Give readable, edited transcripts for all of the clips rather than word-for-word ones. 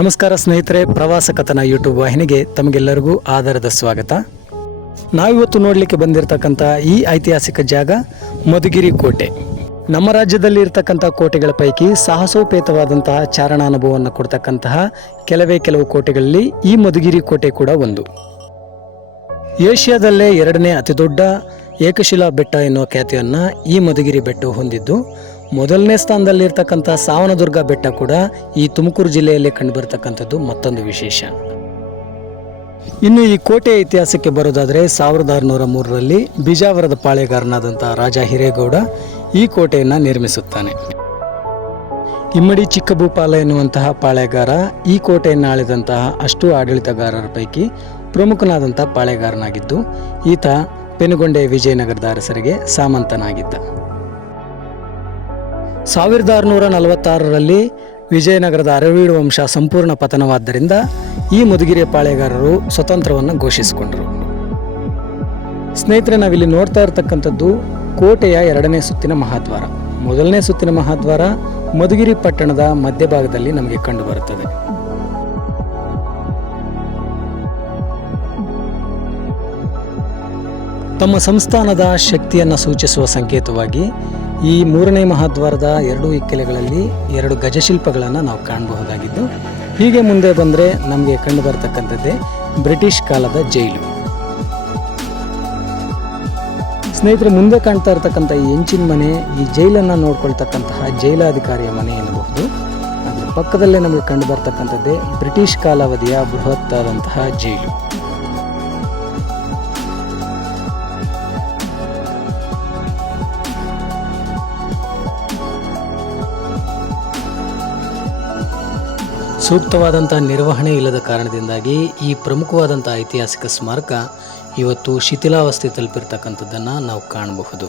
ನಮಸ್ಕಾರ ಸ್ನೇಹಿತರೆ, ಪ್ರವಾಸ ಕಥನ ಯೂಟ್ಯೂಬ್ ವಾಹಿನಿಗೆ ತಮಗೆಲ್ಲರಿಗೂ ಆಧಾರದ ಸ್ವಾಗತ. ನಾವಿವತ್ತು ನೋಡಲಿಕ್ಕೆ ಬಂದಿರತಕ್ಕಂಥ ಈ ಐತಿಹಾಸಿಕ ಜಾಗ ಮಧುಗಿರಿ ಕೋಟೆ. ನಮ್ಮ ರಾಜ್ಯದಲ್ಲಿ ಇರತಕ್ಕಂಥ ಕೋಟೆಗಳ ಪೈಕಿ ಸಾಹಸೋಪೇತವಾದಂತಹ ಚಾರಣಾನುಭವವನ್ನು ಕೊಡ್ತಕ್ಕಂತಹ ಕೆಲವು ಕೋಟೆಗಳಲ್ಲಿ ಈ ಮಧುಗಿರಿ ಕೋಟೆ ಕೂಡ ಒಂದು. ಏಷ್ಯಾದಲ್ಲೇ ಎರಡನೇ ಅತಿದೊಡ್ಡ ಏಕಶಿಲಾ ಬೆಟ್ಟ ಎನ್ನುವ ಖ್ಯಾತಿಯನ್ನು ಈ ಮಧುಗಿರಿ ಬೆಟ್ಟ ಹೊಂದಿದ್ದು, ಮೊದಲನೇ ಸ್ಥಾನದಲ್ಲಿರ್ತಕ್ಕಂಥ ಸಾವನದುರ್ಗ ಬೆಟ್ಟ ಕೂಡ ಈ ತುಮಕೂರು ಜಿಲ್ಲೆಯಲ್ಲಿ ಕಂಡುಬರ್ತಕ್ಕಂಥದ್ದು ಮತ್ತೊಂದು ವಿಶೇಷ. ಇನ್ನು ಈ ಕೋಟೆಯ ಇತಿಹಾಸಕ್ಕೆ ಬರೋದಾದರೆ 1603ರಲ್ಲಿ ಬಿಜಾವರದ ಪಾಳೆಗಾರನಾದಂಥ ರಾಜ ಹಿರೇಗೌಡ ಈ ಕೋಟೆಯನ್ನು ನಿರ್ಮಿಸುತ್ತಾನೆ. ಇಮ್ಮಡಿ ಚಿಕ್ಕಭೂಪಾಲ ಎನ್ನುವಂತಹ ಪಾಳೆಗಾರ ಈ ಕೋಟೆಯನ್ನು ಆಳಿದಂತಹ ಅಷ್ಟು ಆಡಳಿತಗಾರರ ಪೈಕಿ ಪ್ರಮುಖನಾದಂಥ ಪಾಳೆಗಾರನಾಗಿದ್ದು, ಈತ ಪೆನುಗೊಂಡೆ ವಿಜಯನಗರದ ಅರಸರಿಗೆ ಸಾಮಂತನಾಗಿದ್ದ. 1646ರಲ್ಲಿ ವಿಜಯನಗರದ ಅರವೀಡು ವಂಶ ಸಂಪೂರ್ಣ ಪತನವಾದ್ದರಿಂದ ಈ ಮಧುಗಿರಿಯ ಪಾಳೆಗಾರರು ಸ್ವತಂತ್ರವನ್ನು ಘೋಷಿಸಿಕೊಂಡರು. ಸ್ನೇಹಿತರೆ, ನಾವಿಲ್ಲಿ ನೋಡ್ತಾ ಇರತಕ್ಕಂಥದ್ದು ಕೋಟೆಯ ಎರಡನೇ ಸುತ್ತಿನ ಮಹಾದ್ವಾರ. ಮೊದಲನೇ ಸುತ್ತಿನ ಮಹಾದ್ವಾರ ಮಧುಗಿರಿ ಪಟ್ಟಣದ ಮಧ್ಯಭಾಗದಲ್ಲಿ ನಮಗೆ ಕಂಡುಬರುತ್ತದೆ. ತಮ್ಮ ಸಂಸ್ಥಾನದ ಶಕ್ತಿಯನ್ನು ಸೂಚಿಸುವ ಸಂಕೇತವಾಗಿ ಈ ಮೂರನೇ ಮಹಾದ್ವಾರದ ಎರಡು ಇಕ್ಕೆಲೆಗಳಲ್ಲಿ 2 ಗಜಶಿಲ್ಪಗಳನ್ನು ನಾವು ಕಾಣಬಹುದಾಗಿದ್ದು, ಹೀಗೆ ಮುಂದೆ ಬಂದರೆ ನಮಗೆ ಕಂಡು ಬರತಕ್ಕಂಥದ್ದೇ ಬ್ರಿಟಿಷ್ ಕಾಲದ ಜೈಲು. ಸ್ನೇಹಿತರೆ, ಮುಂದೆ ಕಾಣ್ತಾ ಇರತಕ್ಕಂಥ ಈ ಹೆಂಚಿನ ಮನೆ ಈ ಜೈಲನ್ನು ನೋಡ್ಕೊಳ್ತಕ್ಕಂತಹ ಜೈಲಾಧಿಕಾರಿಯ ಮನೆ ಎನ್ನಬಹುದು. ಅದರ ಪಕ್ಕದಲ್ಲೇ ನಮಗೆ ಕಂಡು ಬರ್ತಕ್ಕಂಥದ್ದೇ ಬ್ರಿಟಿಷ್ ಕಾಲಾವಧಿಯ ಬೃಹತ್ತಾದಂತಹ ಜೈಲು. ಸೂಕ್ತವಾದಂಥ ನಿರ್ವಹಣೆ ಇಲ್ಲದ ಕಾರಣದಿಂದಾಗಿ ಈ ಪ್ರಮುಖವಾದಂಥ ಐತಿಹಾಸಿಕ ಸ್ಮಾರಕ ಇವತ್ತು ಶಿಥಿಲಾವಸ್ಥೆ ತಲುಪಿರ್ತಕ್ಕಂಥದ್ದನ್ನು ನಾವು ಕಾಣಬಹುದು.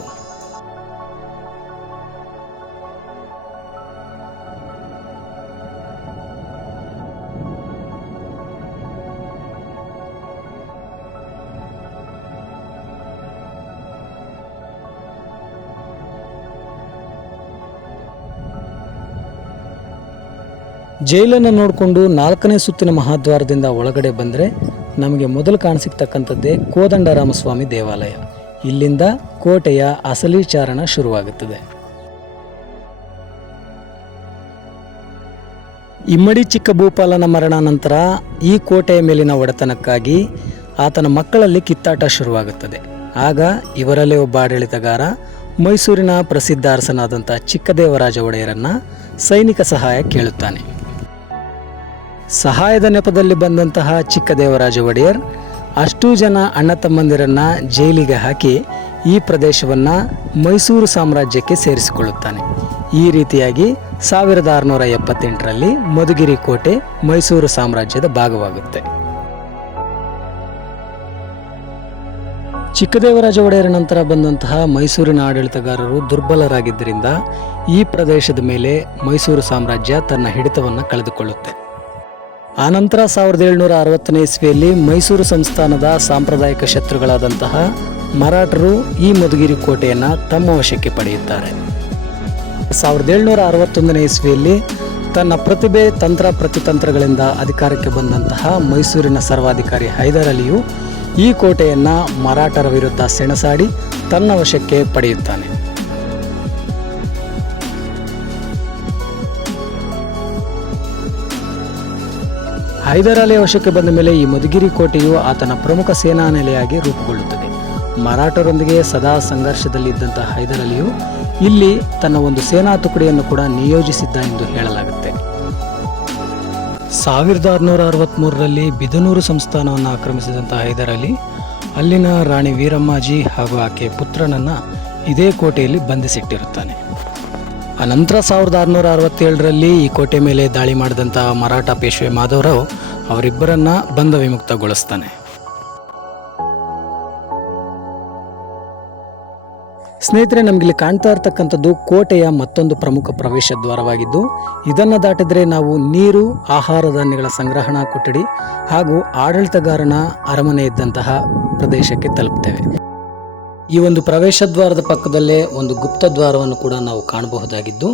ಜೈಲನ್ನು ನೋಡಿಕೊಂಡು 4ನೇ ಸುತ್ತಿನ ಮಹಾದ್ವಾರದಿಂದ ಒಳಗಡೆ ಬಂದರೆ ನಮಗೆ ಮೊದಲು ಕಾಣಸಿಗ್ತಕ್ಕಂಥದ್ದೇ ಕೋದಂಡರಾಮಸ್ವಾಮಿ ದೇವಾಲಯ. ಇಲ್ಲಿಂದ ಕೋಟೆಯ ಅಸಲಿ ಚಾರಣ ಶುರುವಾಗುತ್ತದೆ. ಇಮ್ಮಡಿ ಚಿಕ್ಕಭೂಪಾಲನ ಮರಣ ನಂತರ ಈ ಕೋಟೆಯ ಮೇಲಿನ ಒಡೆತನಕ್ಕಾಗಿ ಆತನ ಮಕ್ಕಳಲ್ಲಿ ಕಿತ್ತಾಟ ಶುರುವಾಗುತ್ತದೆ. ಆಗ ಇವರಲ್ಲೇ ಒಬ್ಬ ಆಡಳಿತಗಾರ ಮೈಸೂರಿನ ಪ್ರಸಿದ್ಧ ಅರಸನಾದಂಥ ಚಿಕ್ಕದೇವರಾಜ ಒಡೆಯರನ್ನ ಸೈನಿಕ ಸಹಾಯ ಕೇಳುತ್ತಾನೆ. ಸಹಾಯದ ನೆಪದಲ್ಲಿ ಬಂದಂತಹ ಚಿಕ್ಕದೇವರಾಜ ಒಡೆಯರ್ ಅಷ್ಟೂ ಜನ ಅಣ್ಣ ತಮ್ಮಂದಿರನ್ನ ಜೈಲಿಗೆ ಹಾಕಿ ಈ ಪ್ರದೇಶವನ್ನು ಮೈಸೂರು ಸಾಮ್ರಾಜ್ಯಕ್ಕೆ ಸೇರಿಸಿಕೊಳ್ಳುತ್ತಾನೆ. ಈ ರೀತಿಯಾಗಿ 1678ರಲ್ಲಿ ಮಧುಗಿರಿ ಕೋಟೆ ಮೈಸೂರು ಸಾಮ್ರಾಜ್ಯದ ಭಾಗವಾಗುತ್ತೆ. ಚಿಕ್ಕದೇವರಾಜ ಒಡೆಯರ ನಂತರ ಬಂದಂತಹ ಮೈಸೂರಿನ ಆಡಳಿತಗಾರರು ದುರ್ಬಲರಾಗಿದ್ದರಿಂದ ಈ ಪ್ರದೇಶದ ಮೇಲೆ ಮೈಸೂರು ಸಾಮ್ರಾಜ್ಯ ತನ್ನ ಹಿಡಿತವನ್ನು ಕಳೆದುಕೊಳ್ಳುತ್ತೆ. ಆನಂತರ 1760ನೇ ಇಸ್ವಿಯಲ್ಲಿ ಮೈಸೂರು ಸಂಸ್ಥಾನದ ಸಾಂಪ್ರದಾಯಿಕ ಶತ್ರುಗಳಾದಂತಹ ಮರಾಠರು ಈ ಮಧುಗಿರಿ ಕೋಟೆಯನ್ನು ತಮ್ಮ ವಶಕ್ಕೆ ಪಡೆಯುತ್ತಾರೆ. 1761ನೇ ಇಸ್ವಿಯಲ್ಲಿ ತನ್ನ ಪ್ರತಿಭೆ ತಂತ್ರ ಪ್ರತಿತಂತ್ರಗಳಿಂದ ಅಧಿಕಾರಕ್ಕೆ ಬಂದಂತಹ ಮೈಸೂರಿನ ಸರ್ವಾಧಿಕಾರಿ ಹೈದರ್ ಅಲಿಯು ಈ ಕೋಟೆಯನ್ನು ಮರಾಠರ ವಿರುದ್ಧ ಸೆಣಸಾಡಿ ತನ್ನ ವಶಕ್ಕೆ ಪಡೆಯುತ್ತಾನೆ. ಹೈದರ್ ಅಲಿ ವಶಕ್ಕೆ ಬಂದ ಮೇಲೆ ಈ ಮಧುಗಿರಿ ಕೋಟೆಯು ಆತನ ಪ್ರಮುಖ ಸೇನಾ ನೆಲೆಯಾಗಿ ರೂಪುಗೊಳ್ಳುತ್ತದೆ. ಮರಾಠರೊಂದಿಗೆ ಸದಾ ಸಂಘರ್ಷದಲ್ಲಿದ್ದಂಥ ಹೈದರ್ ಅಲಿಯು ಇಲ್ಲಿ ತನ್ನ ಒಂದು ಸೇನಾ ತುಕಡಿಯನ್ನು ಕೂಡ ನಿಯೋಜಿಸಿದ್ದ ಎಂದು ಹೇಳಲಾಗುತ್ತೆ. 1663ರಲ್ಲಿ ಬಿದನೂರು ಸಂಸ್ಥಾನವನ್ನು ಆಕ್ರಮಿಸಿದಂಥ ಹೈದರ್ ಅಲಿ ಅಲ್ಲಿನ ರಾಣಿ ವೀರಮ್ಮಾಜಿ ಹಾಗೂ ಆಕೆ ಪುತ್ರನನ್ನು ಇದೇ ಕೋಟೆಯಲ್ಲಿ ಬಂಧಿಸಿಟ್ಟಿರುತ್ತಾನೆ. ಅನಂತರ 1667ರಲ್ಲಿ ಈ ಕೋಟೆ ಮೇಲೆ ದಾಳಿ ಮಾಡಿದಂಥ ಮರಾಠ ಪೇಶ್ವೆ ಮಾಧವರಾವ್ ಅವರಿಬ್ಬರನ್ನ ಬಂಧ ವಿಮುಕ್ತಗೊಳಿಸ್ತಾನೆ. ಸ್ನೇಹಿತರೆ, ನಮಗಿಲ್ಲಿ ಕಾಣ್ತಾ ಇರ್ತಕ್ಕಂಥದ್ದು ಕೋಟೆಯ ಮತ್ತೊಂದು ಪ್ರಮುಖ ಪ್ರವೇಶ ದ್ವಾರವಾಗಿದ್ದು, ಇದನ್ನು ದಾಟಿದರೆ ನಾವು ನೀರು, ಆಹಾರ ಧಾನ್ಯಗಳ ಸಂಗ್ರಹಣಾ ಕೊಠಡಿ ಹಾಗೂ ಆಡಳಿತಗಾರನ ಅರಮನೆ ಇದ್ದಂತಹ ಪ್ರದೇಶಕ್ಕೆ ತಲುಪ್ತೇವೆ. ಈ ಒಂದು ಪ್ರವೇಶ ದ್ವಾರದ ಪಕ್ಕದಲ್ಲೇ ಒಂದು ಗುಪ್ತ ದ್ವಾರವನ್ನು ಕೂಡ ನಾವು ಕಾಣಬಹುದಾಗಿದ್ದು,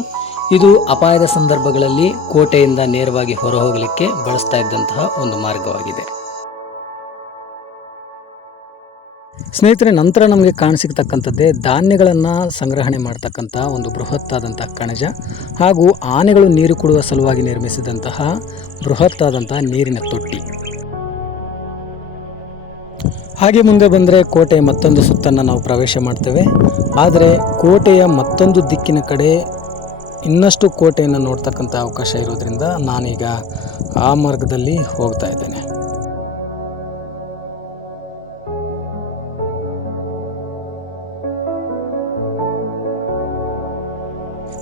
ಇದು ಅಪಾಯದ ಸಂದರ್ಭಗಳಲ್ಲಿ ಕೋಟೆಯಿಂದ ನೇರವಾಗಿ ಹೊರಹೋಗಲಿಕ್ಕೆ ಬಳಸ್ತಾ ಇದ್ದಂತಹ ಒಂದು ಮಾರ್ಗವಾಗಿದೆ. ಸ್ನೇಹಿತರೆ, ನಂತರ ನಮಗೆ ಕಾಣಸಿಗ್ತಕ್ಕಂಥದ್ದೇ ಧಾನ್ಯಗಳನ್ನು ಸಂಗ್ರಹಣೆ ಮಾಡ್ತಕ್ಕಂಥ ಒಂದು ಬೃಹತ್ತಾದಂತಹ ಕಣಜ ಹಾಗೂ ಆನೆಗಳು ನೀರು ಕುಡುವ ಸಲುವಾಗಿ ನಿರ್ಮಿಸಿದಂತಹ ಬೃಹತ್ತಾದಂತಹ ನೀರಿನ ತೊಟ್ಟಿ. ಹಾಗೆ ಮುಂದೆ ಬಂದರೆ ಕೋಟೆಯ ಮತ್ತೊಂದು ಸುತ್ತನ್ನು ನಾವು ಪ್ರವೇಶ ಮಾಡ್ತೇವೆ. ಆದರೆ ಕೋಟೆಯ ಮತ್ತೊಂದು ದಿಕ್ಕಿನ ಕಡೆ ಇನ್ನಷ್ಟು ಕೋಟೆಯನ್ನು ನೋಡ್ತಕ್ಕಂಥ ಅವಕಾಶ ಇರೋದ್ರಿಂದ ನಾನೀಗ ಆ ಮಾರ್ಗದಲ್ಲಿ ಹೋಗ್ತಾ ಇದ್ದೇನೆ.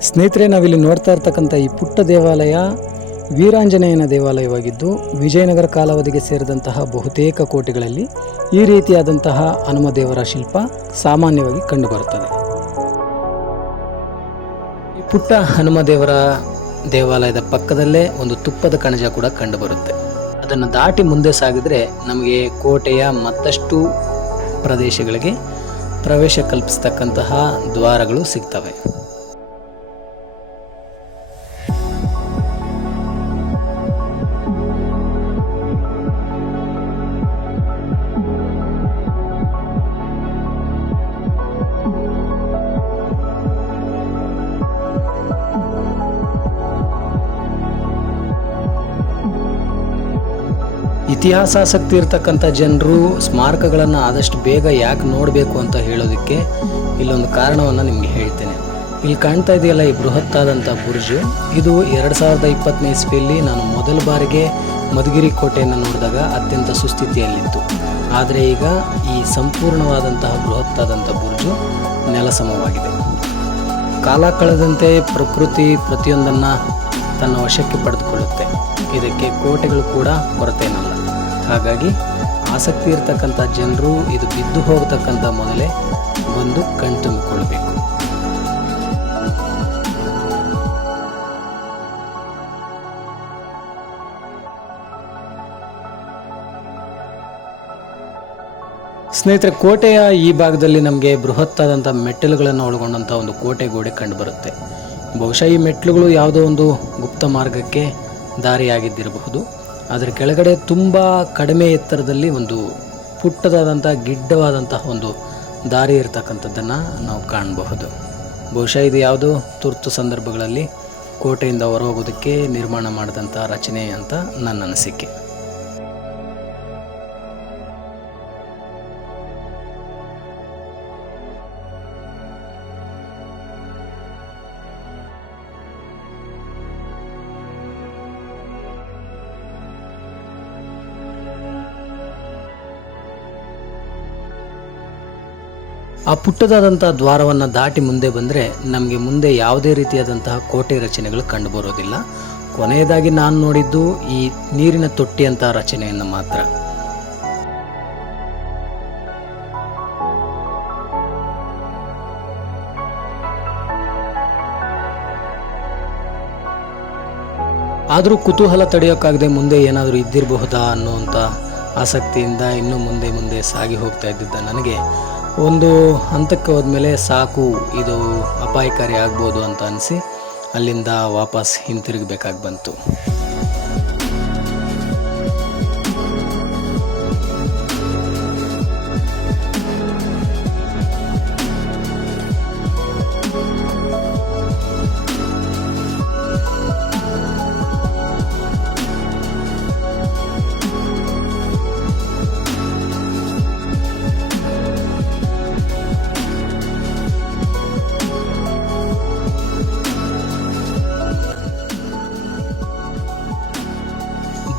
ಸ್ನೇಹಿತರೆ, ನಾವಿಲ್ಲಿ ನೋಡ್ತಾ ಇರ್ತಕ್ಕಂಥ ಈ ಪುಟ್ಟ ದೇವಾಲಯ ವೀರಾಂಜನೇಯನ ದೇವಾಲಯವಾಗಿದ್ದು, ವಿಜಯನಗರ ಕಾಲಾವಧಿಗೆ ಸೇರಿದಂತಹ ಬಹುತೇಕ ಕೋಟೆಗಳಲ್ಲಿ ಈ ರೀತಿಯಾದಂತಹ ಹನುಮದೇವರ ಶಿಲ್ಪ ಸಾಮಾನ್ಯವಾಗಿ ಕಂಡುಬರುತ್ತದೆ. ಈ ಪುಟ್ಟ ಹನುಮದೇವರ ದೇವಾಲಯದ ಪಕ್ಕದಲ್ಲೇ ಒಂದು ತುಪ್ಪದ ಕಣಜ ಕೂಡ ಕಂಡುಬರುತ್ತೆ. ಅದನ್ನು ದಾಟಿ ಮುಂದೆ ಸಾಗಿದ್ರೆ ನಮಗೆ ಕೋಟೆಯ ಮತ್ತಷ್ಟು ಪ್ರದೇಶಗಳಿಗೆ ಪ್ರವೇಶ ಕಲ್ಪಿಸ್ತಕ್ಕಂತಹ ದ್ವಾರಗಳು ಸಿಗ್ತವೆ. ಇತಿಹಾಸಾಸಕ್ತಿ ಇರ್ತಕ್ಕಂಥ ಜನರು ಸ್ಮಾರಕಗಳನ್ನು ಆದಷ್ಟು ಬೇಗ ಯಾಕೆ ನೋಡಬೇಕು ಅಂತ ಹೇಳೋದಕ್ಕೆ ಇಲ್ಲೊಂದು ಕಾರಣವನ್ನು ನಿಮಗೆ ಹೇಳ್ತೇನೆ. ಇಲ್ಲಿ ಕಾಣ್ತಾ ಇದೆಯಲ್ಲ ಈ ಬೃಹತ್ತಾದಂಥ ಬುರ್ಜು, ಇದು 2020ನೇ ಇಸ್ವಿಯಲ್ಲಿ ನಾನು ಮೊದಲ ಬಾರಿಗೆ ಮಧುಗಿರಿ ಕೋಟೆಯನ್ನು ನೋಡಿದಾಗ ಅತ್ಯಂತ ಸುಸ್ಥಿತಿಯಲ್ಲಿತ್ತು. ಆದರೆ ಈಗ ಈ ಸಂಪೂರ್ಣವಾದಂತಹ ಬೃಹತ್ತಾದಂಥ ಬುರ್ಜು ನೆಲಸಮವಾಗಿದೆ. ಕಾಲ ಕಳೆದಂತೆ ಪ್ರಕೃತಿ ಪ್ರತಿಯೊಂದನ್ನು ತನ್ನ ವಶಕ್ಕೆ ಪಡೆದುಕೊಳ್ಳುತ್ತೆ. ಇದಕ್ಕೆ ಕೋಟೆಗಳು ಕೂಡ ಕೊರತೆನಲ್ಲ. ಹಾಗಾಗಿ ಆಸಕ್ತಿ ಇರತಕ್ಕಂಥ ಜನರು ಇದು ಬಿದ್ದು ಹೋಗತಕ್ಕಂಥ ಮೊದಲೇ ಬಂದು ಕಣ್ತುಂಬಿಕೊಳ್ಳಬೇಕು. ಸ್ನೇಹಿತರೆ, ಕೋಟೆಯ ಈ ಭಾಗದಲ್ಲಿ ನಮಗೆ ಬೃಹತ್ತಾದಂಥ ಮೆಟ್ಟಿಲುಗಳನ್ನು ಒಳಗೊಂಡಂಥ ಒಂದು ಕೋಟೆ ಗೋಡೆ ಕಂಡುಬರುತ್ತೆ. ಬಹುಶಃ ಈ ಮೆಟ್ಟಿಲುಗಳು ಯಾವುದೋ ಒಂದು ಗುಪ್ತ ಮಾರ್ಗಕ್ಕೆ ದಾರಿಯಾಗಿದ್ದಿರಬಹುದು. ಅದರ ಕೆಳಗಡೆ ತುಂಬ ಕಡಿಮೆ ಎತ್ತರದಲ್ಲಿ ಒಂದು ಪುಟ್ಟದಾದಂಥ ಗಿಡ್ಡವಾದಂತಹ ಒಂದು ದಾರಿ ಇರತಕ್ಕಂಥದ್ದನ್ನು ನಾವು ಕಾಣಬಹುದು. ಬಹುಶಃ ಇದು ಯಾವುದೋ ತುರ್ತು ಸಂದರ್ಭಗಳಲ್ಲಿ ಕೋಟೆಯಿಂದ ಹೊರಹೋಗೋದಕ್ಕೆ ನಿರ್ಮಾಣ ಮಾಡಿದಂಥ ರಚನೆ ಅಂತ ನನ್ನ ಅನಿಸಿಕೆ. ಆ ಪುಟ್ಟದಾದಂಥ ದ್ವಾರವನ್ನು ದಾಟಿ ಮುಂದೆ ಬಂದರೆ ನಮಗೆ ಮುಂದೆ ಯಾವುದೇ ರೀತಿಯಾದಂತಹ ಕೋಟೆ ರಚನೆಗಳು ಕಂಡುಬರೋದಿಲ್ಲ. ಕೊನೆಯದಾಗಿ ನಾನು ನೋಡಿದ್ದು ಈ ನೀರಿನ ತೊಟ್ಟಿಯಂತಹ ರಚನೆಯನ್ನು ಮಾತ್ರ. ಆದರೂ ಕುತೂಹಲ ತಡೆಯೋಕ್ಕಾಗದೆ ಮುಂದೆ ಏನಾದರೂ ಇದ್ದಿರಬಹುದಾ ಅನ್ನುವಂಥ ಆಸಕ್ತಿಯಿಂದ ಇನ್ನೂ ಮುಂದೆ ಸಾಗಿ ಹೋಗ್ತಾ ಇದ್ದಿದ್ದ ನನಗೆ ಒಂದು ಹಂತಕ್ಕೆ ಹೋದ್ಮೇಲೆ ಸಾಕು, ಇದು ಅಪಾಯಕಾರಿ ಆಗ್ಬೋದು ಅಂತ ಅನಿಸಿ ಅಲ್ಲಿಂದ ವಾಪಸ್ ಹಿಂತಿರುಗಬೇಕಾಗಿ ಬಂತು.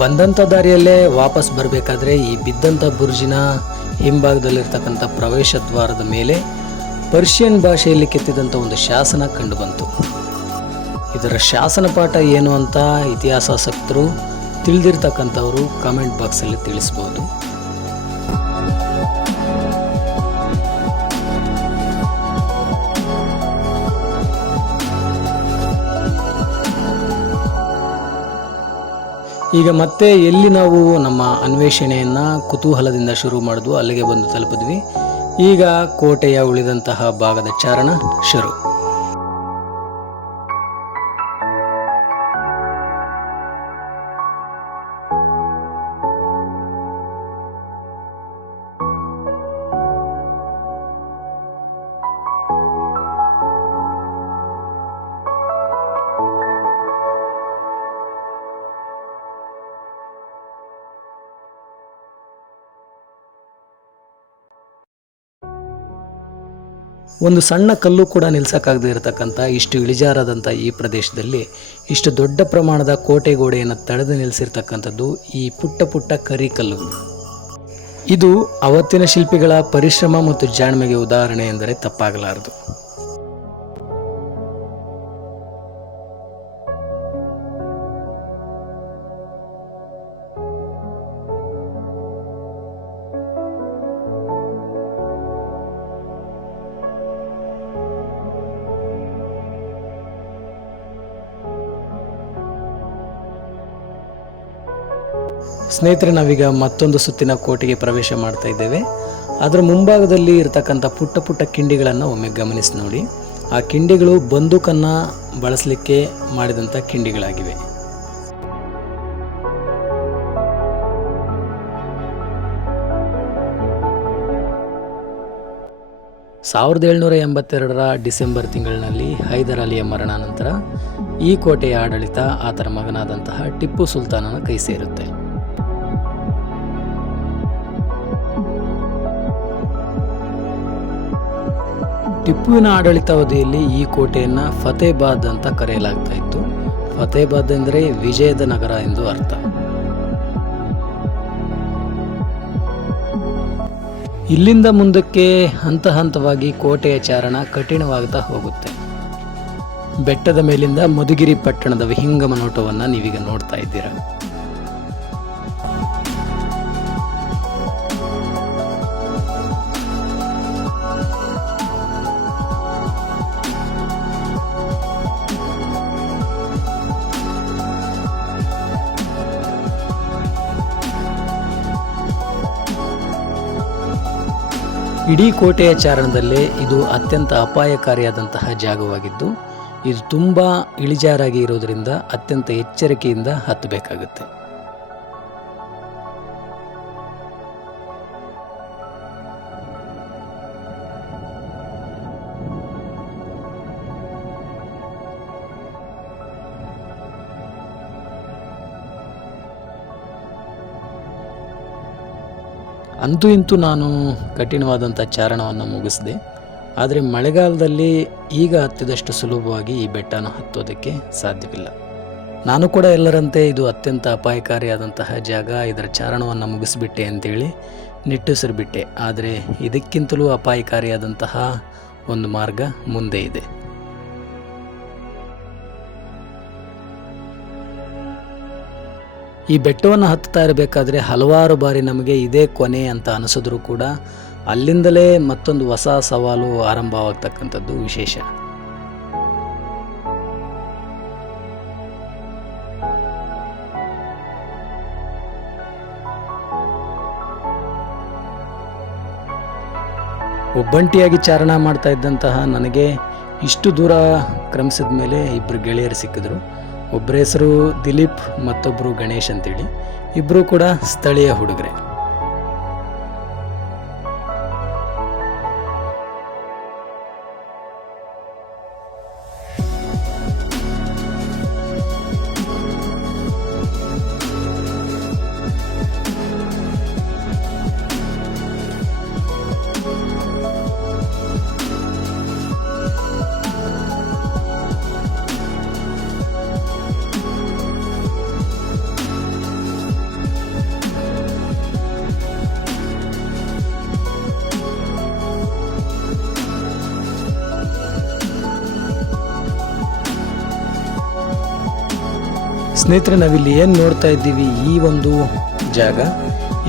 ಬಂದಂಥ ದಾರಿಯಲ್ಲೇ ವಾಪಸ್ ಬರಬೇಕಾದ್ರೆ ಈ ಬಿದ್ದಂಥ ಬುರ್ಜಿನ ಹಿಂಭಾಗದಲ್ಲಿರ್ತಕ್ಕಂಥ ಪ್ರವೇಶ ದ್ವಾರದ ಮೇಲೆ ಪರ್ಷಿಯನ್ ಭಾಷೆಯಲ್ಲಿ ಕೆತ್ತಿದಂಥ ಒಂದು ಶಾಸನ ಕಂಡುಬಂತು. ಇದರ ಶಾಸನ ಪಾಠ ಏನು ಅಂತ ಇತಿಹಾಸಾಸಕ್ತರು ತಿಳಿದಿರ್ತಕ್ಕಂಥವರು ಕಾಮೆಂಟ್ ಬಾಕ್ಸಲ್ಲಿ ತಿಳಿಸ್ಬೋದು. ಈಗ ಮತ್ತೆ ಎಲ್ಲಿ ನಾವು ನಮ್ಮ ಅನ್ವೇಷಣೆಯನ್ನು ಕುತೂಹಲದಿಂದ ಶುರು ಮಾಡಿದ್ವು ಅಲ್ಲಿಗೆ ಬಂದು ತಲುಪಿದ್ವಿ. ಈಗ ಕೋಟೆಯ ಉಳಿದಂತಹ ಭಾಗದ ಚಾರಣ ಶುರು. ಒಂದು ಸಣ್ಣ ಕಲ್ಲು ಕೂಡ ನಿಲ್ಸಕ್ಕಾಗದೇ ಇರತಕ್ಕಂಥ ಇಷ್ಟು ಇಳಿಜಾರಾದಂಥ ಈ ಪ್ರದೇಶದಲ್ಲಿ ಇಷ್ಟು ದೊಡ್ಡ ಪ್ರಮಾಣದ ಕೋಟೆ ಗೋಡೆಯನ್ನು ತಡೆದು ನಿಲ್ಲಿಸಿರ್ತಕ್ಕಂಥದ್ದು ಈ ಪುಟ್ಟ ಪುಟ್ಟ ಕರಿಕಲ್ಲು. ಇದು ಅವತ್ತಿನ ಶಿಲ್ಪಿಗಳ ಪರಿಶ್ರಮ ಮತ್ತು ಜಾಣ್ಮೆಗೆ ಉದಾಹರಣೆ ಎಂದರೆ ತಪ್ಪಾಗಲಾರದು. ಸ್ನೇಹಿತರೆ, ನಾವೀಗ ಮತ್ತೊಂದು ಸುತ್ತಿನ ಕೋಟೆಗೆ ಪ್ರವೇಶ ಮಾಡ್ತಾ ಇದ್ದೇವೆ. ಅದರ ಮುಂಭಾಗದಲ್ಲಿ ಇರತಕ್ಕಂಥ ಪುಟ್ಟ ಪುಟ್ಟ ಕಿಂಡಿಗಳನ್ನು ಒಮ್ಮೆ ಗಮನಿಸಿ ನೋಡಿ. ಆ ಕಿಂಡಿಗಳು ಬಂದೂಕನ್ನು ಬಳಸಲಿಕ್ಕೆ ಮಾಡಿದಂಥ ಕಿಂಡಿಗಳಾಗಿವೆ. ಸಾವಿರದ 1782 ಡಿಸೆಂಬರ್ ತಿಂಗಳಿನಲ್ಲಿ ಹೈದರ್ ಅಲಿಯ ಮರಣ ನಂತರ ಈ ಕೋಟೆಯ ಆಡಳಿತ ಆತನ ಮಗನಾದಂತಹ ಟಿಪ್ಪು ಸುಲ್ತಾನನ ಕೈ ಸೇರುತ್ತೆ. ಟಿಪ್ಪುವಿನ ಆಡಳಿತಾವಧಿಯಲ್ಲಿ ಈ ಕೋಟೆಯನ್ನು ಫತೇಬಾದ್ ಅಂತ ಕರೆಯಲಾಗ್ತಾ ಇತ್ತು. ಫತೇಬಾದ್ ಎಂದರೆ ವಿಜಯದ ನಗರ ಎಂದು ಅರ್ಥ. ಇಲ್ಲಿಂದ ಮುಂದಕ್ಕೆ ಹಂತ ಹಂತವಾಗಿ ಕೋಟೆಯ ಚಾರಣ ಕಠಿಣವಾಗ್ತಾ ಹೋಗುತ್ತೆ. ಬೆಟ್ಟದ ಮೇಲಿಂದ ಮಧುಗಿರಿ ಪಟ್ಟಣದ ವಿಹಂಗಮ ನೋಟವನ್ನು ನೀವೀಗ ನೋಡ್ತಾ ಇದ್ದೀರಾ. ಇಡೀ ಕೋಟೆಯ ಚಾರಣದಲ್ಲೇ ಇದು ಅತ್ಯಂತ ಅಪಾಯಕಾರಿಯಾದಂತಹ ಜಾಗವಾಗಿದ್ದು, ಇದು ತುಂಬ ಇಳಿಜಾರಾಗಿ ಇರೋದರಿಂದ ಅತ್ಯಂತ ಎಚ್ಚರಿಕೆಯಿಂದ ಹತ್ತಬೇಕಾಗುತ್ತೆ. ಅಂತೂ ಇಂತೂ ನಾನು ಕಠಿಣವಾದಂಥ ಚಾರಣವನ್ನು ಮುಗಿಸಿದೆ. ಆದರೆ ಮಳೆಗಾಲದಲ್ಲಿ ಈಗ ಹತ್ತಿದಷ್ಟು ಸುಲಭವಾಗಿ ಈ ಬೆಟ್ಟನ ಹತ್ತೋದಕ್ಕೆ ಸಾಧ್ಯವಿಲ್ಲ. ನಾನು ಕೂಡ ಎಲ್ಲರಂತೆ ಇದು ಅತ್ಯಂತ ಅಪಾಯಕಾರಿಯಾದಂತಹ ಜಾಗ, ಇದರ ಚಾರಣವನ್ನು ಮುಗಿಸಿಬಿಟ್ಟೆ ಅಂತೇಳಿ ನಿಟ್ಟುಸಿರುಬಿಟ್ಟೆ. ಆದರೆ ಇದಕ್ಕಿಂತಲೂ ಅಪಾಯಕಾರಿಯಾದಂತಹ ಒಂದು ಮಾರ್ಗ ಮುಂದೆ ಇದೆ. ಈ ಬೆಟ್ಟವನ್ನು ಹತ್ತುತ್ತಾ ಇರಬೇಕಾದ್ರೆ ಹಲವಾರು ಬಾರಿ ನಮಗೆ ಇದೇ ಕೊನೆ ಅಂತ ಅನಿಸಿದ್ರೂ ಕೂಡ ಅಲ್ಲಿಂದಲೇ ಮತ್ತೊಂದು ಹೊಸ ಸವಾಲು ಆರಂಭವಾಗ್ತಕ್ಕಂಥದ್ದು ವಿಶೇಷ. ಒಬ್ಬಂಟಿಯಾಗಿ ಚಾರಣ ಮಾಡ್ತಾ ಇದ್ದಂತಹ ನನಗೆ ಇಷ್ಟು ದೂರ ಕ್ರಮಿಸಿದ ಮೇಲೆ ಇಬ್ಬರು ಗೆಳೆಯರು ಸಿಕ್ಕಿದ್ರು. ಒಬ್ಬರ ಹೆಸರು ದಿಲೀಪ್, ಮತ್ತೊಬ್ಬರು ಗಣೇಶ್ ಅಂತೇಳಿ. ಇಬ್ಬರು ಕೂಡ ಸ್ಥಳೀಯ ಹುಡುಗರೆ. ಸ್ನೇಹಿತರೆ, ನಾವಿಲ್ಲಿ ಏನು ನೋಡ್ತಾ ಇದ್ದೀವಿ, ಈ ಒಂದು ಜಾಗ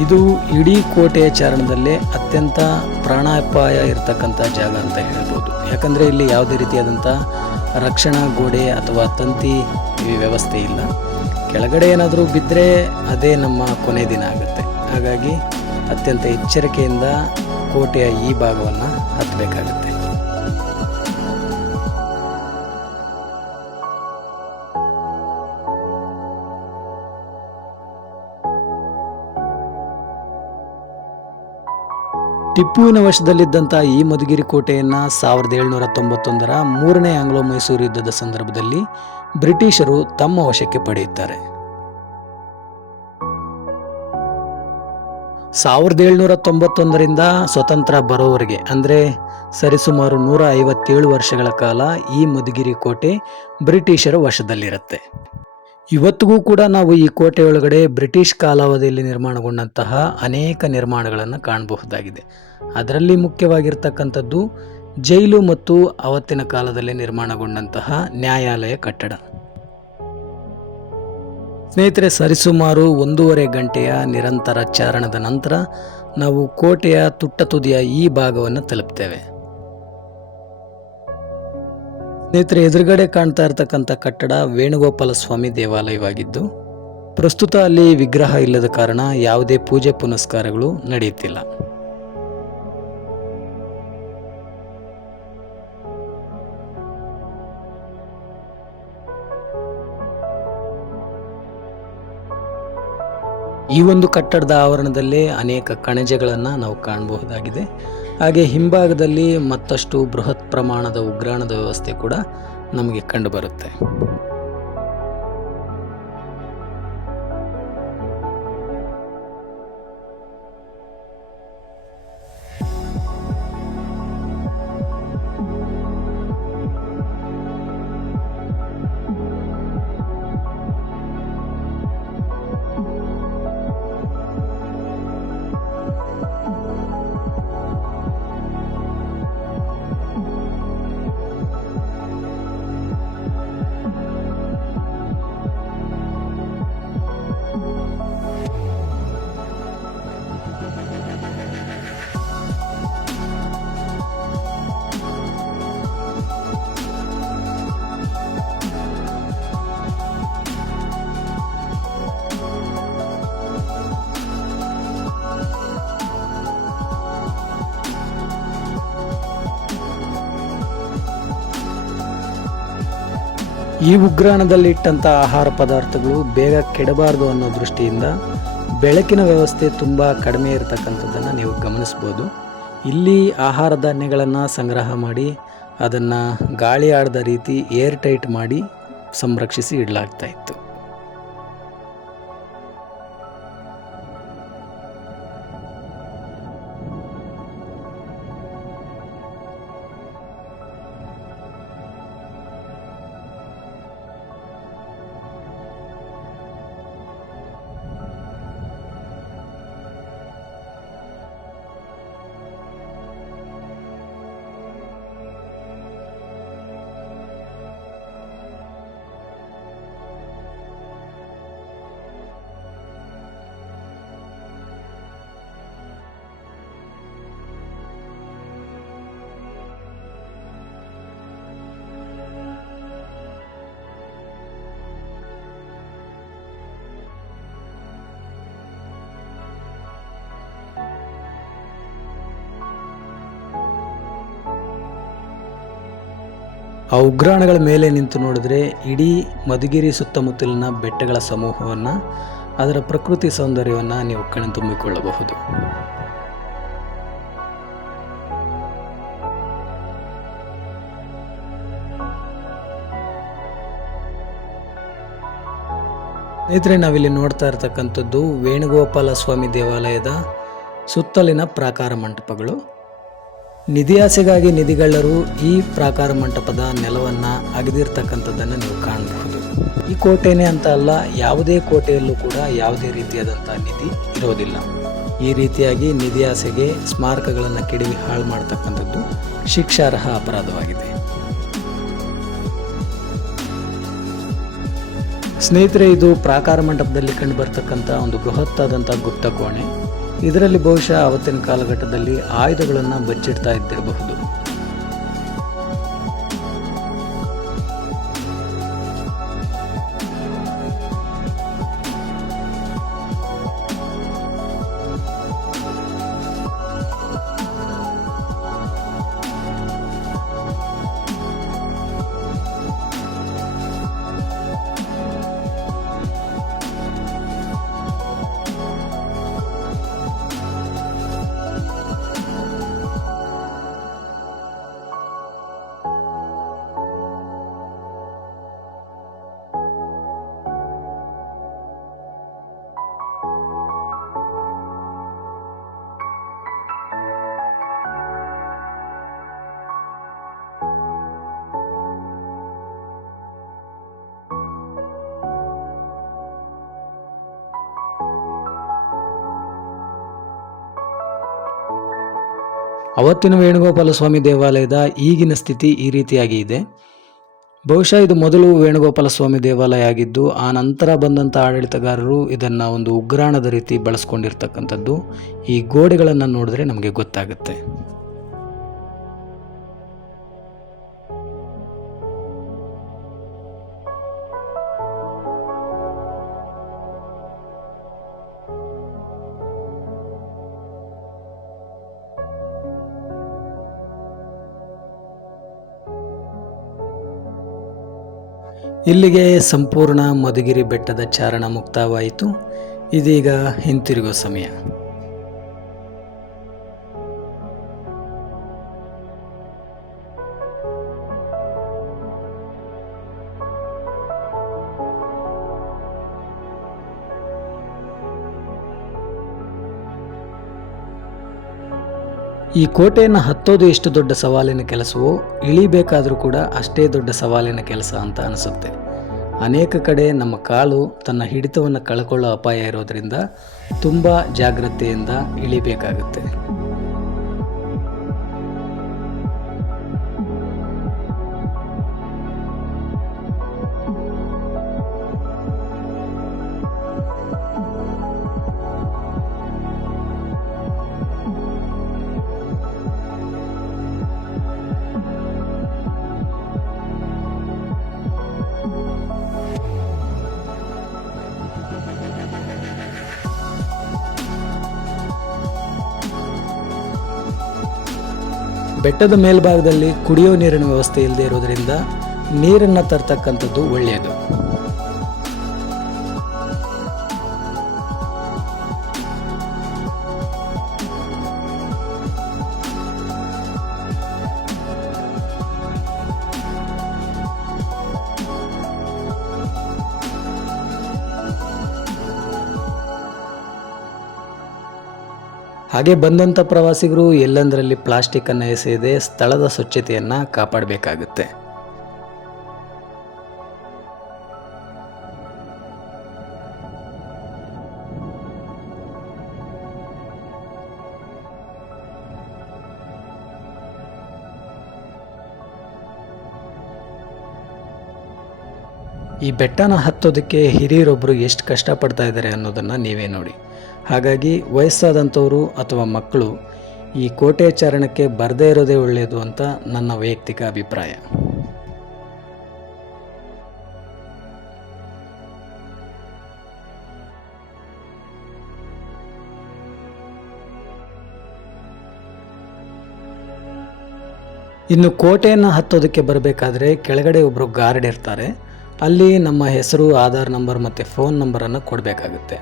ಇದು ಇಡೀ ಕೋಟೆಯ ಚಾರಣದಲ್ಲೇ ಅತ್ಯಂತ ಪ್ರಾಣಾಪಾಯ ಇರತಕ್ಕಂಥ ಜಾಗ ಅಂತ ಹೇಳ್ಬೋದು. ಯಾಕಂದರೆ ಇಲ್ಲಿ ಯಾವುದೇ ರೀತಿಯಾದಂಥ ರಕ್ಷಣಾ ಗೋಡೆ ಅಥವಾ ತಂತಿ ವ್ಯವಸ್ಥೆ ಇಲ್ಲ. ಕೆಳಗಡೆ ಏನಾದರೂ ಬಿದ್ದರೆ ಅದೇ ನಮ್ಮ ಕೊನೆ ದಿನ ಆಗುತ್ತೆ. ಹಾಗಾಗಿ ಅತ್ಯಂತ ಎಚ್ಚರಿಕೆಯಿಂದ ಕೋಟೆಯ ಈ ಭಾಗವನ್ನು ಹತ್ತಬೇಕಾಗುತ್ತೆ. ಟಿಪ್ಪುವಿನ ವಶದಲ್ಲಿದ್ದಂಥ ಈ ಮಧುಗಿರಿ ಕೋಟೆಯನ್ನು 1791 ಮೂರನೇ ಆಂಗ್ಲೋ ಮೈಸೂರು ಯುದ್ಧದ ಸಂದರ್ಭದಲ್ಲಿ ಬ್ರಿಟಿಷರು ತಮ್ಮ ವಶಕ್ಕೆ ಪಡೆಯುತ್ತಾರೆ. 1791ರಿಂದ ಸ್ವತಂತ್ರ ಬರೋವರೆಗೆ ಅಂದರೆ ಸರಿಸುಮಾರು 157 ವರ್ಷಗಳ ಕಾಲ ಈ ಮಧುಗಿರಿ ಕೋಟೆ ಬ್ರಿಟಿಷರ ವಶದಲ್ಲಿರುತ್ತೆ. ಇವತ್ತಿಗೂ ಕೂಡ ನಾವು ಈ ಕೋಟೆ ಒಳಗಡೆ ಬ್ರಿಟಿಷ್ ಕಾಲಾವಧಿಯಲ್ಲಿ ನಿರ್ಮಾಣಗೊಂಡಂತಹ ಅನೇಕ ನಿರ್ಮಾಣಗಳನ್ನು ಕಾಣಬಹುದಾಗಿದೆ. ಅದರಲ್ಲಿ ಮುಖ್ಯವಾಗಿರ್ತಕ್ಕಂಥದ್ದು ಜೈಲು ಮತ್ತು ಅವತ್ತಿನ ಕಾಲದಲ್ಲಿ ನಿರ್ಮಾಣಗೊಂಡಂತಹ ನ್ಯಾಯಾಲಯ ಕಟ್ಟಡ. ಸ್ನೇಹಿತರೆ, ಸರಿಸುಮಾರು 1.5 ಗಂಟೆಯ ನಿರಂತರ ಚಾರಣದ ನಂತರ ನಾವು ಕೋಟೆಯ ತುಟ್ಟ ತುದಿಯ ಈ ಭಾಗವನ್ನು ತಲುಪ್ತೇವೆ. ಸ್ನೇಹಿತರೆ, ಎದುರುಗಡೆ ಕಾಣ್ತಾ ಇರತಕ್ಕಂಥ ಕಟ್ಟಡ ವೇಣುಗೋಪಾಲ ಸ್ವಾಮಿ ದೇವಾಲಯವಾಗಿದ್ದು, ಪ್ರಸ್ತುತ ಅಲ್ಲಿ ವಿಗ್ರಹ ಇಲ್ಲದ ಕಾರಣ ಯಾವುದೇ ಪೂಜೆ ಪುನಸ್ಕಾರಗಳು ನಡೆಯುತ್ತಿಲ್ಲ. ಈ ಒಂದು ಕಟ್ಟಡದ ಆವರಣದಲ್ಲೇ ಅನೇಕ ಕಣಜಗಳನ್ನು ನಾವು ಕಾಣಬಹುದಾಗಿದೆ. ಹಾಗೆ ಹಿಂಭಾಗದಲ್ಲಿ ಮತ್ತಷ್ಟು ಬೃಹತ್ ಪ್ರಮಾಣದ ಉಗ್ರಾಣದ ವ್ಯವಸ್ಥೆ ಕೂಡ ನಮಗೆ ಕಂಡುಬರುತ್ತೆ. ಈ ಉಗ್ರಾಣದಲ್ಲಿ ಇಟ್ಟಂಥ ಆಹಾರ ಪದಾರ್ಥಗಳು ಬೇಗ ಕೆಡಬಾರದು ಅನ್ನೋ ದೃಷ್ಟಿಯಿಂದ ಬೆಳಕಿನ ವ್ಯವಸ್ಥೆ ತುಂಬ ಕಡಿಮೆ ಇರತಕ್ಕಂಥದ್ದನ್ನು ನೀವು ಗಮನಿಸ್ಬೋದು. ಇಲ್ಲಿ ಆಹಾರ ಧಾನ್ಯಗಳನ್ನು ಸಂಗ್ರಹ ಮಾಡಿ ಅದನ್ನು ಗಾಳಿ ಆಡದ ರೀತಿ ಏರ್ ಟೈಟ್ ಮಾಡಿ ಸಂರಕ್ಷಿಸಿ ಇಡಲಾಗ್ತಾ ಇತ್ತು. ಆ ಉಗ್ರಾಣಗಳ ಮೇಲೆ ನಿಂತು ನೋಡಿದ್ರೆ ಇಡೀ ಮಧುಗಿರಿ ಸುತ್ತಮುತ್ತಲಿನ ಬೆಟ್ಟಗಳ ಸಮೂಹವನ್ನು, ಅದರ ಪ್ರಕೃತಿ ಸೌಂದರ್ಯವನ್ನು ನೀವು ಕಣ್ತುಂಬಿಕೊಳ್ಳಬಹುದು. ಸ್ನೇಹಿತರೆ, ನಾವಿಲ್ಲಿ ನೋಡ್ತಾ ಇರತಕ್ಕಂಥದ್ದು ವೇಣುಗೋಪಾಲ ಸ್ವಾಮಿ ದೇವಾಲಯದ ಸುತ್ತಲಿನ ಪ್ರಾಕಾರ ಮಂಟಪಗಳು. ನಿಧಿಯಾಸೆಗಾಗಿ ನಿಧಿಗಳ್ಳರು ಈ ಪ್ರಾಕಾರ ಮಂಟಪದ ನೆಲವನ್ನು ಅಗೆದಿರ್ತಕ್ಕಂಥದ್ದನ್ನು ನೀವು ಕಾಣಬಹುದು. ಈ ಕೋಟೆನೇ ಅಂತ ಅಲ್ಲ, ಯಾವುದೇ ಕೋಟೆಯಲ್ಲೂ ಕೂಡ ಯಾವುದೇ ರೀತಿಯಾದಂಥ ನಿಧಿ ಇರೋದಿಲ್ಲ. ಈ ರೀತಿಯಾಗಿ ನಿಧಿಯಾಸೆಗೆ ಸ್ಮಾರಕಗಳನ್ನು ಕೆಡವಿ ಹಾಳು ಮಾಡತಕ್ಕಂಥದ್ದು ಶಿಕ್ಷಾರ್ಹ ಅಪರಾಧವಾಗಿದೆ. ಸ್ನೇಹಿತರೆ, ಇದು ಪ್ರಾಕಾರ ಮಂಟಪದಲ್ಲಿ ಕಂಡು ಬರ್ತಕ್ಕಂಥ ಒಂದು ಬೃಹತ್ತಾದಂಥ ಗುಪ್ತ ಕೋಣೆ. ಇದರಲ್ಲಿ ಬಹುಶಃ ಅವತ್ತಿನ ಕಾಲಘಟ್ಟದಲ್ಲಿ ಆಯುಧಗಳನ್ನು ಬಚ್ಚಿಡ್ತಾ ಇದ್ದಿರಬಹುದು. ಅವತ್ತಿನ ವೇಣುಗೋಪಾಲ ಸ್ವಾಮಿ ದೇವಾಲಯದ ಈಗಿನ ಸ್ಥಿತಿ ಈ ರೀತಿಯಾಗಿ ಇದೆ. ಬಹುಶಃ ಇದು ಮೊದಲು ವೇಣುಗೋಪಾಲ ಸ್ವಾಮಿ ದೇವಾಲಯ ಆಗಿದ್ದು, ಆ ನಂತರ ಬಂದಂಥ ಆಡಳಿತಗಾರರು ಇದನ್ನು ಒಂದು ಉಗ್ರಾಣದ ರೀತಿ ಬಳಸ್ಕೊಂಡಿರ್ತಕ್ಕಂಥದ್ದು ಈ ಗೋಡೆಗಳನ್ನು ನೋಡಿದ್ರೆ ನಮಗೆ ಗೊತ್ತಾಗುತ್ತೆ. ಇಲ್ಲಿಗೆ ಸಂಪೂರ್ಣ ಮಧುಗಿರಿ ಬೆಟ್ಟದ ಚಾರಣ ಮುಕ್ತಾಯವಾಯಿತು. ಇದೀಗ ಹಿಂತಿರುಗೋ ಸಮಯ. ಈ ಕೋಟೆಯನ್ನು ಹತ್ತೋದು ಎಷ್ಟು ದೊಡ್ಡ ಸವಾಲಿನ ಕೆಲಸವೋ, ಇಳಿಬೇಕಾದರೂ ಕೂಡ ಅಷ್ಟೇ ದೊಡ್ಡ ಸವಾಲಿನ ಕೆಲಸ ಅಂತ ಅನಿಸುತ್ತೆ. ಅನೇಕ ಕಡೆ ನಮ್ಮ ಕಾಲು ತನ್ನ ಹಿಡಿತವನ್ನು ಕಳ್ಕೊಳ್ಳೋ ಅಪಾಯ ಇರೋದರಿಂದ ತುಂಬ ಜಾಗ್ರತೆಯಿಂದ ಇಳಿಬೇಕಾಗುತ್ತೆ. ಬೆಟ್ಟದ ಮೇಲ್ಭಾಗದಲ್ಲಿ ಕುಡಿಯೋ ನೀರಿನ ವ್ಯವಸ್ಥೆ ಇಲ್ಲದೆ ಇರೋದರಿಂದ ನೀರನ್ನು ತರ್ತಕ್ಕಂಥದ್ದು ಒಳ್ಳೆಯದು. ಹಾಗೆ ಬಂದಂಥ ಪ್ರವಾಸಿಗರು ಎಲ್ಲಂದರಲ್ಲಿ ಪ್ಲಾಸ್ಟಿಕ್ಕನ್ನು ಎಸೆಯದೆ ಸ್ಥಳದ ಸ್ವಚ್ಛತೆಯನ್ನು ಕಾಪಾಡಬೇಕಾಗುತ್ತೆ. ಈ ಬೆಟ್ಟನ ಹತ್ತೋದಕ್ಕೆ ಹಿರಿಯರೊಬ್ಬರು ಎಷ್ಟು ಕಷ್ಟಪಡ್ತಾ ಇದ್ದಾರೆ ಅನ್ನೋದನ್ನು ನೀವೇ ನೋಡಿ. ಹಾಗಾಗಿ ವಯಸ್ಸಾದಂಥವರು ಅಥವಾ ಮಕ್ಕಳು ಈ ಕೋಟೆ ಚಾರಣಕ್ಕೆ ಬರದೇ ಇರೋದೇ ಒಳ್ಳೆಯದು ಅಂತ ನನ್ನ ವೈಯಕ್ತಿಕ ಅಭಿಪ್ರಾಯ. ಇನ್ನು ಕೋಟೆಯನ್ನು ಹತ್ತೋದಕ್ಕೆ ಬರಬೇಕಾದ್ರೆ ಕೆಳಗಡೆ ಒಬ್ಬರು ಗಾರ್ಡ್ ಇರ್ತಾರೆ. ಅಲ್ಲಿ ನಮ್ಮ ಹೆಸರು, ಆಧಾರ್ ನಂಬರ್ ಮತ್ತು ಫೋನ್ ನಂಬರನ್ನು ಕೊಡಬೇಕಾಗುತ್ತೆ.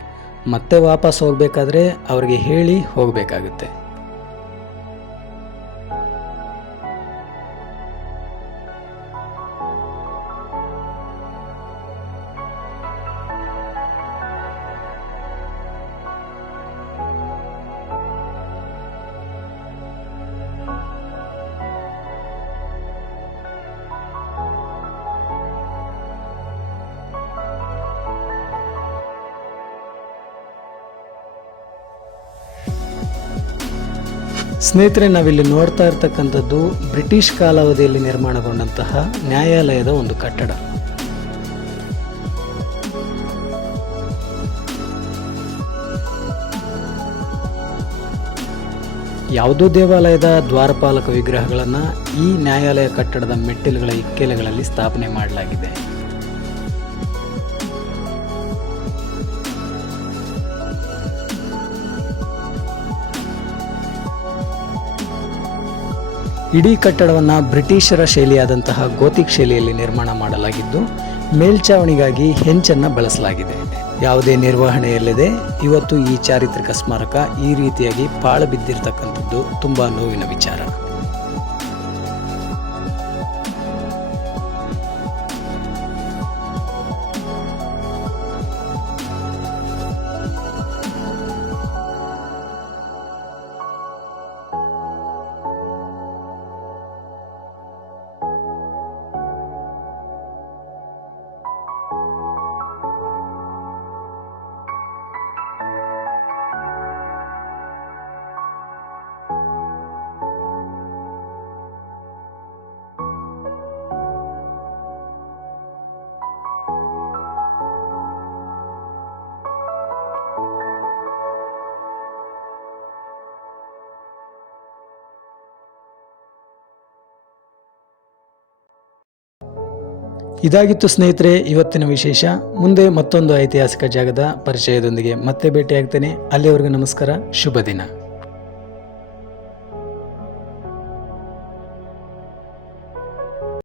ಮತ್ತೆ ವಾಪಸ್ ಹೋಗಬೇಕಾದ್ರೆ ಅವರಿಗೆ ಹೇಳಿ ಹೋಗಬೇಕಾಗುತ್ತೆ. ಸ್ನೇಹಿತರೆ, ನಾವಿಲ್ಲಿ ನೋಡ್ತಾ ಇರ್ತಕ್ಕಂಥದ್ದು ಬ್ರಿಟಿಷ್ ಕಾಲಾವಧಿಯಲ್ಲಿ ನಿರ್ಮಾಣಗೊಂಡಂತಹ ನ್ಯಾಯಾಲಯದ ಒಂದು ಕಟ್ಟಡ. ಯಾವುದೋ ದೇವಾಲಯದ ದ್ವಾರಪಾಲಕ ವಿಗ್ರಹಗಳನ್ನು ಈ ನ್ಯಾಯಾಲಯ ಕಟ್ಟಡದ ಮೆಟ್ಟಿಲುಗಳ ಇಕ್ಕೆಲೆಗಳಲ್ಲಿ ಸ್ಥಾಪನೆ ಮಾಡಲಾಗಿದೆ. ಇಡೀ ಕಟ್ಟಡವನ್ನು ಬ್ರಿಟಿಷರ ಶೈಲಿಯಾದಂತಹ ಗೋತಿಕ್ ಶೈಲಿಯಲ್ಲಿ ನಿರ್ಮಾಣ ಮಾಡಲಾಗಿದ್ದು, ಮೇಲ್ಛಾವಣಿಗಾಗಿ ಹೆಂಚನ್ನು ಬಳಸಲಾಗಿದೆ. ಯಾವುದೇ ನಿರ್ವಹಣೆ ಇಲ್ಲದೆ ಇವತ್ತು ಈ ಚಾರಿತ್ರಿಕ ಸ್ಮಾರಕ ಈ ರೀತಿಯಾಗಿ ಪಾಳು ಬಿದ್ದಿರತಕ್ಕಂಥದ್ದು ತುಂಬ ನೋವಿನ ವಿಚಾರ. ಇದಾಗಿತ್ತು ಸ್ನೇಹಿತರೆ ಇವತ್ತಿನ ವಿಶೇಷ. ಮುಂದೆ ಮತ್ತೊಂದು ಐತಿಹಾಸಿಕ ಜಾಗದ ಪರಿಚಯದೊಂದಿಗೆ ಮತ್ತೆ ಭೇಟಿಯಾಗ್ತೇನೆ. ಅಲ್ಲಿವರೆಗೂ ನಮಸ್ಕಾರ, ಶುಭ ದಿನ.